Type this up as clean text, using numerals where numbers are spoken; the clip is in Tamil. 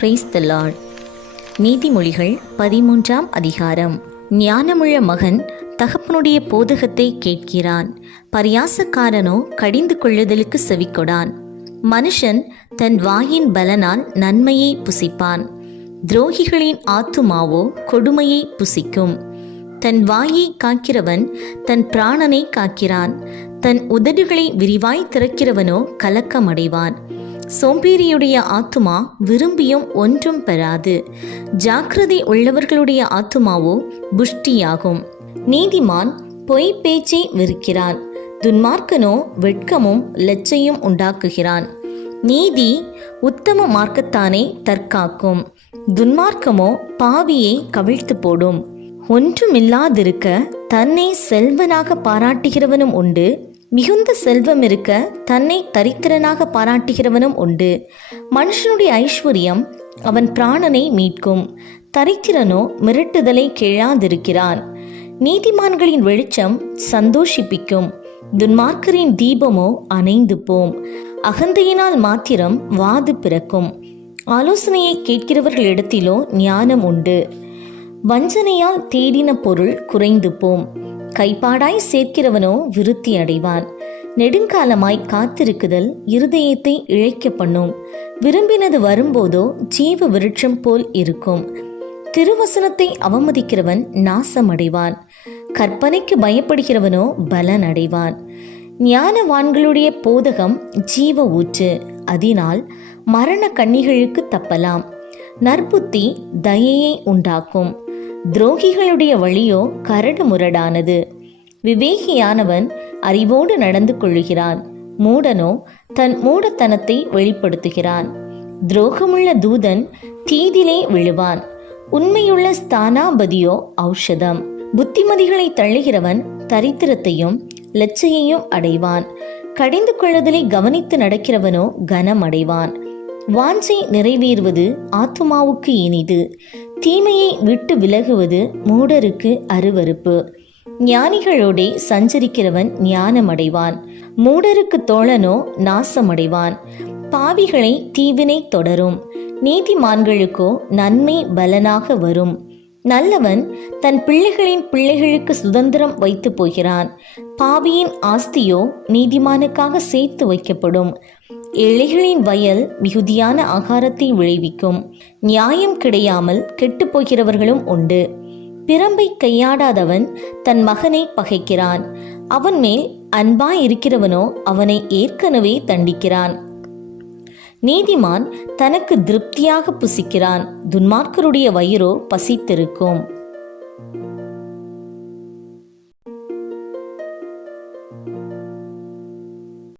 Praise the Lord. நீதிமொழிகள் 13ஆம் அதிகாரம். ஞானமுள்ள மகன் தகப்பனுடைய போதகத்தை கேட்கிறான், பரியாசக்காரனோ கடிந்து கொள்ளுதலுக்கு செவிக்கொடான். மனுஷன் தன் வாயின் பலனால் நன்மையை புசிப்பான், துரோகிகளின் ஆத்துமாவோ கொடுமையை புசிக்கும். தன் வாயை காக்கிறவன் தன் பிராணனை காக்கிறான், தன் உதடுகளை விரிவாய் திறக்கிறவனோ கலக்கமடைவான். சோம்பேறியுடைய ஆத்துமா விரும்பியும் ஒன்றும் பெறாது, ஜாக்கிரதை உள்ளவர்களுடைய ஆத்துமாவோ புஷ்டியாகும். நீதிமான் பொய் பேச்சை வெறுக்கிறான், துன்மார்க்கனோ வெட்கமும் லெச்சையும் உண்டாக்குகிறான். நீதி உத்தம மார்க்கத்தானே தற்காக்கும், துன்மார்க்கமோ பாவியை கவிழ்த்து போடும். ஒன்றுமில்லாதிருக்க தன்னை செல்வனாக பாராட்டுகிறவனும் உண்டு, மிகுந்த செல்வம் இருக்க தன்னை தரித்திரனாக பாராட்டுகிறவனும் உண்டு. மனுஷனுடைய ஐஸ்வர்யம் அவன் பிராணனை மீட்கும், தரித்திரனோ மிரட்டுதலை கேளாதிருக்கிறான். நீதிமான்களின் வெளிச்சம் சந்தோஷிப்பிக்கும், துன்மார்க்கரின் தீபமோ அணைந்து போம். அகந்தையினால் மாத்திரம் வாது பிறக்கும், ஆலோசனையை கேட்கிறவர்களிடத்திலோ ஞானம் உண்டு. வஞ்சனையால் தேடின பொருள் குறைந்து போம், கைப்பாடாய் சேர்க்கிறவனோ விருத்தி அடைவான். நெடுங்காலமாய் காத்திருக்குதல் இருதயத்தை இழைக்க பண்ணும், விரும்பினது வரும்போதோ ஜீவ விருட்சம் போல் இருக்கும். திருவசனத்தை அவமதிக்கிறவன் நாசமடைவான், கற்பனைக்கு பயப்படுகிறவனோ பலன் அடைவான். ஞானவான்களுடைய போதகம் ஜீவ ஊற்று, அதனால் மரண கண்ணிகளுக்கு தப்பலாம். நற்புத்தி தயையை உண்டாக்கும், துரோகிகளுடைய வழியோ கரடு முரடானது. விவேகியானவன் அறிவோடு நடந்து கொள்ளுகிறான், மூடனோ தன் மூடத்தனத்தை வெளிப்படுத்துகிறான். துரோகமுள்ள தூதன் தீதிலே விழுவான், உண்மையுள்ள ஸ்தானாபதியோ ஔஷதம். புத்திமதிகளை தள்ளுகிறவன் தரித்திரத்தையும் லட்சையையும் அடைவான், கடிந்து கொள்ளுதலை கவனித்து நடக்கிறவனோ கனம் அடைவான். வாஞ்சை நிறைவேறுவது ஆத்துமாவுக்கு இனிது, தீமையை விட்டு விலகுவது மூடருக்கு அருவருப்பு. ஞானிகளோடே சஞ்சரிக்கிறவன் ஞானமடைவான், மூடருக்கு தோழனோ நாசமடைவான். பாவிகளை தீவினை தொடரும், நீதிமான்களுக்கோ நன்மை பலனாக வரும். நல்லவன் தன் பிள்ளைகளின் பிள்ளைகளுக்கு சுதந்திரம் வைத்து போகிறான், பாவியின் ஆஸ்தியோ நீதிமானுக்காக சேர்த்து வைக்கப்படும். ஏழைகளின் வயல் மிகுதியான ஆகாரத்தை விளைவிக்கும், நியாயம் கிடையாமல் கெட்டுப்போகிறவர்களும் உண்டு. பிரம்பை கையாடாதவன் தன் மகனை பகைக்கிறான், அவன் மேல் அன்பாய் இருக்கிறவனோ அவனை ஏற்கனவே தண்டிக்கிறான். நீதிமான் தனக்கு திருப்தியாக புசிக்கிறான், துன்மார்க்கருடைய வயிறோ பசித்திருக்கும்.